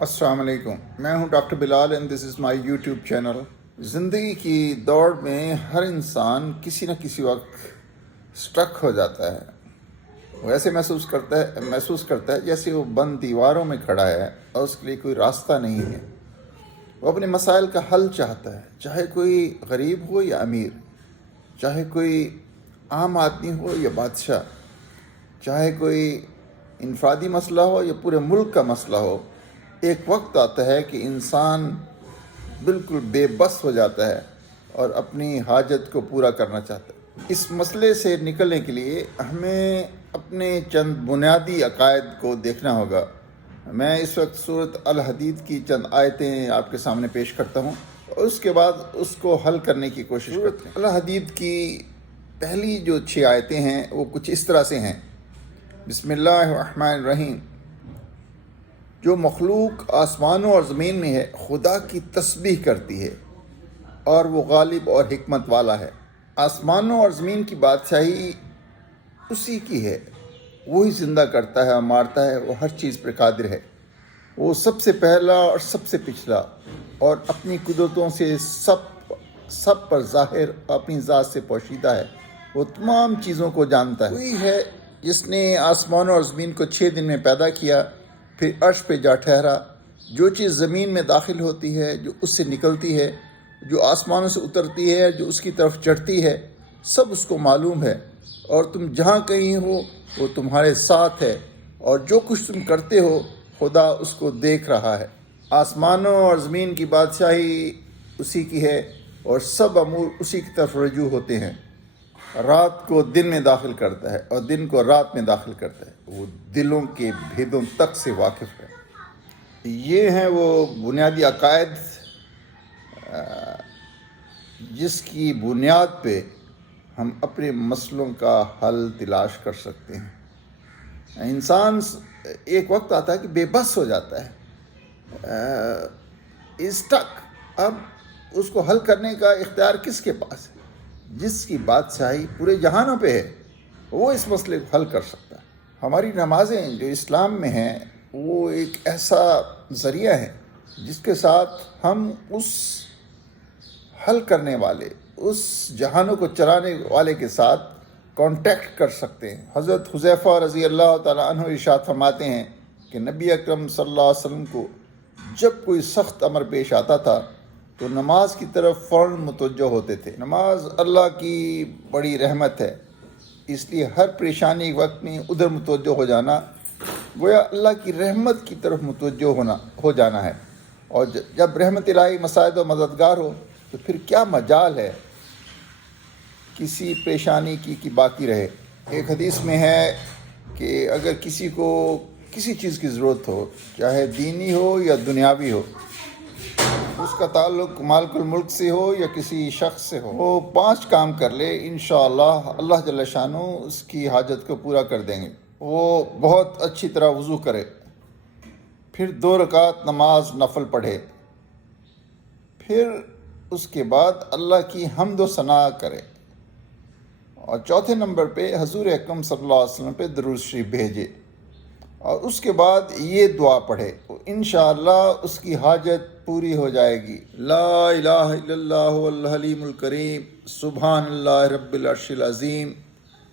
السلام علیکم، میں ہوں doctor Bilal and this is my YouTube channel. زندگی کی دوڑ میں ہر انسان کسی نہ کسی وقت سٹرک ہو جاتا ہے۔ وہ ایسے محسوس کرتا ہے جیسے وہ بند دیواروں میں کھڑا ہے اور اس کے لیے کوئی راستہ نہیں ہے۔ وہ اپنے مسائل کا حل چاہتا ہے، چاہے کوئی غریب ہو یا امیر، چاہے کوئی عام آدمی ہو یا بادشاہ، چاہے کوئی انفرادی مسئلہ ہو یا پورے ملک کا مسئلہ ہو۔ ایک وقت آتا ہے کہ انسان بالکل بے بس ہو جاتا ہے اور اپنی حاجت کو پورا کرنا چاہتا ہے۔ اس مسئلے سے نکلنے کے لیے ہمیں اپنے چند بنیادی عقائد کو دیکھنا ہوگا۔ میں اس وقت سورۃ الحدید کی چند آیتیں آپ کے سامنے پیش کرتا ہوں اور اس کے بعد اس کو حل کرنے کی کوشش کرتے ہیں۔ الحدید کی پہلی جو 6 آیتیں ہیں وہ کچھ اس طرح سے ہیں۔ بسم اللہ الرحمن الرحیم۔ جو مخلوق آسمانوں اور زمین میں ہے خدا کی تسبیح کرتی ہے اور وہ غالب اور حکمت والا ہے۔ آسمانوں اور زمین کی بادشاہی اسی کی ہے، وہی زندہ کرتا ہے اور مارتا ہے، وہ ہر چیز پر قادر ہے۔ وہ سب سے پہلا اور سب سے پچھلا اور اپنی قدرتوں سے سب پر ظاہر اور اپنی ذات سے پوشیدہ ہے۔ وہ تمام چیزوں کو جانتا ہے۔ وہی ہے جس نے آسمانوں اور زمین کو 6 دن میں پیدا کیا، پھر عرش پہ جا ٹھہرا۔ جو چیز زمین میں داخل ہوتی ہے، جو اس سے نکلتی ہے، جو آسمانوں سے اترتی ہے، جو اس کی طرف چڑھتی ہے، سب اس کو معلوم ہے۔ اور تم جہاں کہیں ہو وہ تمہارے ساتھ ہے، اور جو کچھ تم کرتے ہو خدا اس کو دیکھ رہا ہے۔ آسمانوں اور زمین کی بادشاہی اسی کی ہے اور سب امور اسی کی طرف رجوع ہوتے ہیں۔ رات کو دن میں داخل کرتا ہے اور دن کو رات میں داخل کرتا ہے۔ وہ دلوں کے بھیدوں تک سے واقف ہے۔ یہ ہیں وہ بنیادی عقائد جس کی بنیاد پہ ہم اپنے مسئلوں کا حل تلاش کر سکتے ہیں۔ انسان ایک وقت آتا ہے کہ بے بس ہو جاتا ہے، اسٹک۔ اب اس کو حل کرنے کا اختیار کس کے پاس ہے؟ جس کی بادشاہی پورے جہانوں پہ ہے، وہ اس مسئلے کو حل کر سکتا ہے۔ ہماری نمازیں جو اسلام میں ہیں وہ ایک ایسا ذریعہ ہے جس کے ساتھ ہم اس حل کرنے والے، اس جہانوں کو چلانے والے کے ساتھ کانٹیکٹ کر سکتے ہیں۔ حضرت حذیفہ رضی اللہ تعالیٰ عنہ ارشاد فرماتے ہیں کہ نبی اکرم صلی اللہ علیہ وسلم کو جب کوئی سخت امر پیش آتا تھا تو نماز کی طرف فوراً متوجہ ہوتے تھے۔ نماز اللہ کی بڑی رحمت ہے، اس لیے ہر پریشانی کے وقت میں ادھر متوجہ ہو جانا گویا اللہ کی رحمت کی طرف متوجہ ہو جانا ہے۔ اور جب رحمت الہی مساعد و مددگار ہو تو پھر کیا مجال ہے کسی پریشانی کی باقی رہے۔ ایک حدیث میں ہے کہ اگر کسی کو کسی چیز کی ضرورت ہو، چاہے دینی ہو یا دنیاوی ہو، اس کا تعلق مالک الملک سے ہو یا کسی شخص سے ہو، وہ 5 کام کر لے، انشاءاللہ اللہ جل شانہ اس کی حاجت کو پورا کر دیں گے۔ وہ بہت اچھی طرح وضو کرے، پھر 2 رکعت نماز نفل پڑھے، پھر اس کے بعد اللہ کی حمد و ثنا کرے، اور چوتھے نمبر پہ حضور اکرم صلی اللہ علیہ وسلم پہ درود شریف بھیجے، اور اس کے بعد یہ دعا پڑھے، انشاءاللہ اس کی حاجت پوری ہو جائے گی۔ لا الہ الا اللہ الحلیم الکریم، سبحان اللہ رب العرش العظیم،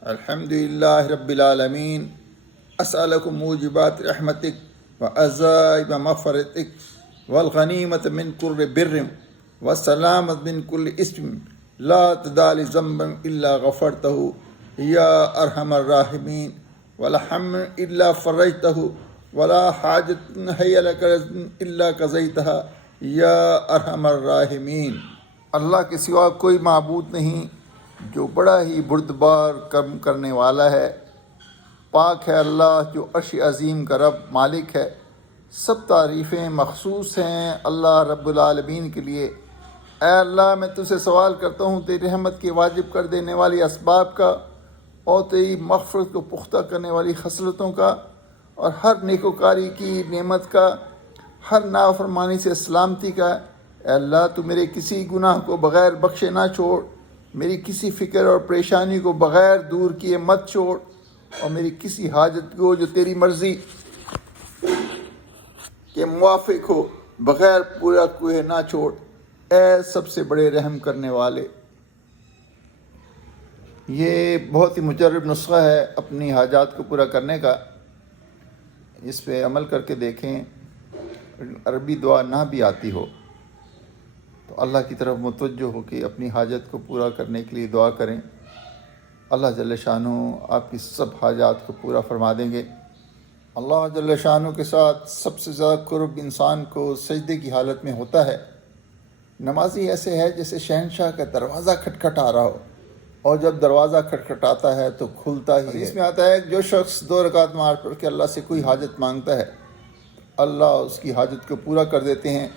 الحمدللہ رب العالمین، اسألک موجبات رحمتک وعزائم مغفرتک والغنیمت من کل بر والسلامت من کل اسم لا تدع ذنبا الا غفرتہ یا ارحم الراحمین ولا ہم الا فرجتہ ولا حاجت ہی لک الا قضیتها یا ارحم الراحمین۔ اللہ کے سوا کوئی معبود نہیں جو بڑا ہی بردبار کم کرنے والا ہے۔ پاک ہے اللہ جو عرش عظیم کا رب مالک ہے۔ سب تعریفیں مخصوص ہیں اللہ رب العالمین کے لیے۔ اے اللہ، میں تجھ سے سوال کرتا ہوں تیری رحمت کے واجب کر دینے والی اسباب کا، اور تیری مغفرت کو پختہ کرنے والی خصلتوں کا، اور ہر نیکوکاری کی نعمت کا، ہر نافرمانی سے سلامتی کا۔ اے اللہ، تو میرے کسی گناہ کو بغیر بخشے نہ چھوڑ، میری کسی فکر اور پریشانی کو بغیر دور کیے مت چھوڑ، اور میری کسی حاجت کو جو تیری مرضی کہ موافق ہو، بغیر پورا کوہ نہ چھوڑ، اے سب سے بڑے رحم کرنے والے۔ یہ بہت ہی مجرب نسخہ ہے اپنی حاجات کو پورا کرنے کا، اس پہ عمل کر کے دیکھیں۔ عربی دعا نہ بھی آتی ہو تو اللہ کی طرف متوجہ ہو کے اپنی حاجت کو پورا کرنے کے لیے دعا کریں، اللہ جل شانہ آپ کی سب حاجات کو پورا فرما دیں گے۔ اللہ جل شانہ کے ساتھ سب سے زیادہ قرب انسان کو سجدے کی حالت میں ہوتا ہے۔ نمازی ایسے ہے جیسے شہنشاہ کا دروازہ کھٹکھٹا رہا ہو، اور جب دروازہ کھٹکھٹاتا ہے تو کھلتا ہی ہے۔ اس میں آتا ہے جو شخص 2 رکعت نماز پڑھ کے اللہ سے کوئی حاجت مانگتا ہے، اللہ اس کی حاجت کو پورا کر دیتے ہیں،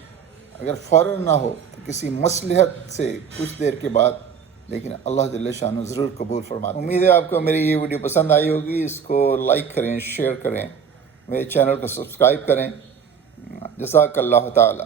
اگر فوراً نہ ہو تو کسی مصلحت سے کچھ دیر کے بعد، لیکن اللہ جل شانہ ضرور قبول فرماتے ہیں۔ امید ہے آپ کو میری یہ ویڈیو پسند آئی ہوگی، اس کو لائک کریں، شیئر کریں، میرے چینل کو سبسکرائب کریں۔ جزاک اللہ تعالی۔